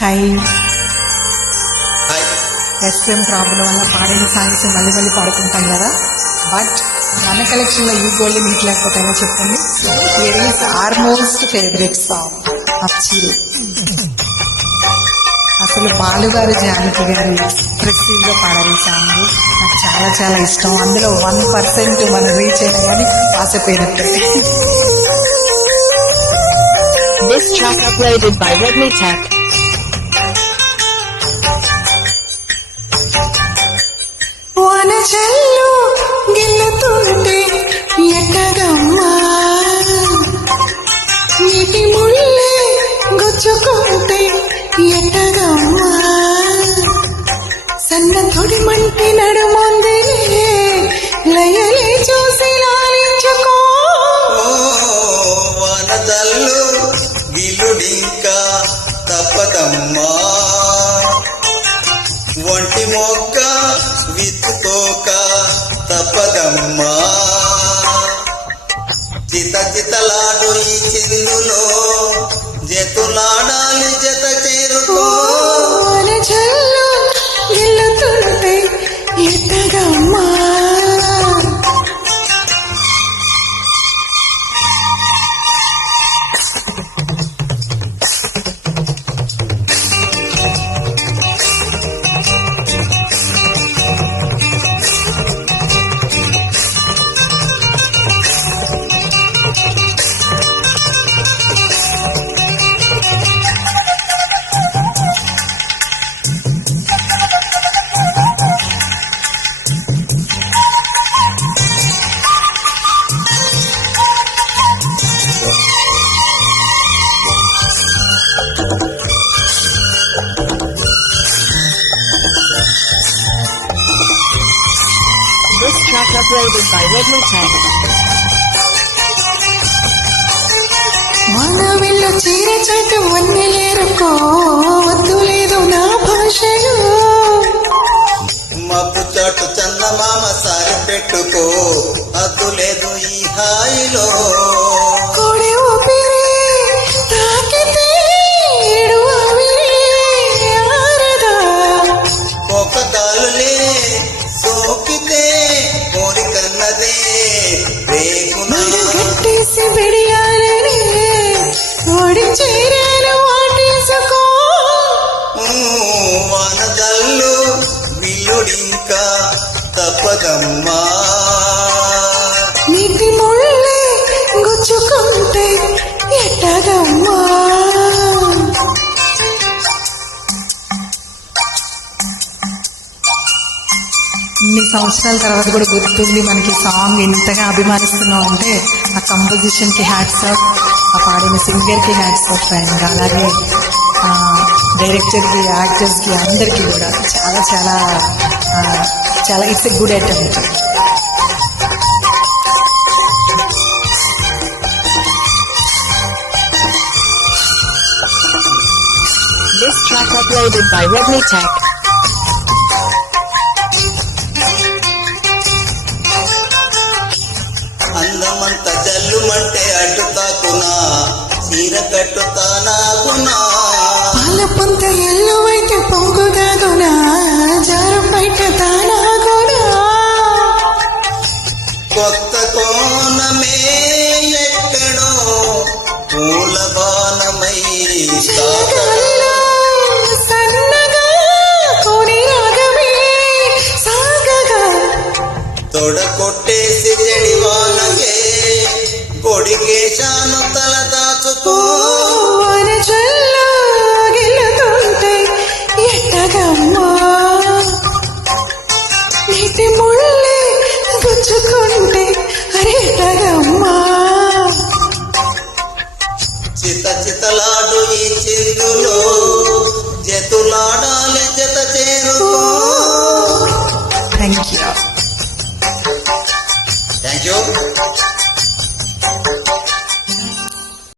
Hi. S M problem వల్ల పాడిన songs మళ్ళీ మళ్ళీ పాడుకుంటాం కదా, బట్ మన కలెక్షన్లో ఈ గోల్డ్ మీట్ లేకపోతే ఏమో చెప్పండి. Here is our most favourite song of Chiru. అసలు బాలుగారు జానకి గారు ఎక్స్ప్రెసివ్గా పాడారు ఈ సాంగ్. నాకు చాలా చాలా ఇష్టం. అందులో 1% మనం రీచ్ అయినా కానీ ఆశపోయినట్టు. This track uploaded by Redmi Tech. వానజల్లు గిల్లుతుంటే ఎక్కగమ్మా, నీటి ముళ్ళే గుచ్చుకుంటే ఎక్కగమ్మా, సన్న తొడి మంటి నడుముందిలే లయలే చూసి లాలించుకో. వానజల్లు గిల్లుడింకా తప్పదమ్మా, ఒంటి మొక్క విత్తుకోక తప్పదమ్మా, చిత చితలాడు ఈ చిందులో జతులాడాలి జత చేరుకో. వానజల్లు గిల్లుతుంటే ఎక్కగమ్మా. This track uploaded by Redmi Tech. మనవిల్ల చీర చట్టం వన్నెలేరుకో, వద్దు లేదు నా భాషలో. మబ్బు చాటు చందమామ సారి పెట్టుకో, అద్దు లేదు ఈ హాయిలో. కోడి ఊపిరి తాకితే ఏడు ఆవిరి ఆరదా, ఒక కాలులే సోకితే కోరికన్నదే రేగున. గట్టేసి బిడియాలని ఓడి చీరలు వాటేసుకో. వానజల్లు విల్లుడింకా తప్పదమ్మా, నీటి ముళ్ళే గుచ్చుకుంటే ఎట్టగమ్మా. ఇన్ని సంవత్సరాల తర్వాత కూడా గుర్తుంది మనకి సాంగ్. ఎంతగా అభిమానిస్తున్నాం అంటే ఆ కంపోజిషన్కి హ్యాట్స్ ఆఫ్, ఆ పాడిన సింగర్కి హ్యాట్స్ ఆఫ్, అండ్ అలాగే డైరెక్టర్కి, యాక్టర్స్కి, అందరికీ కూడా చాలా చాలా చాలా it's a good attempt. This track uploaded by Redmi Tech. అందమంత జల్లుమంటే అడ్డు తాకునా, చీర కట్టుతానాగునా. పాల పొంత ఎల్లువైతే పొంగుదాగునా, జారు బయట తానాగునా. కొత్త కోణమే ఎక్కడో పూల బాణమై సాగలిలో సన్నగా కోడి రాగమే సాగగా, తొడ కొట్టేసి జడివానగే కొడికేశాను తల దాచుకో. వానజల్లు గిల్లుతుంటే ఎట్టగమ్మా, నీటి ముళ్ళే గుచ్చుకుంటే అరెట్టగమ్మా. చిత చితలాడు ఈ చిందులో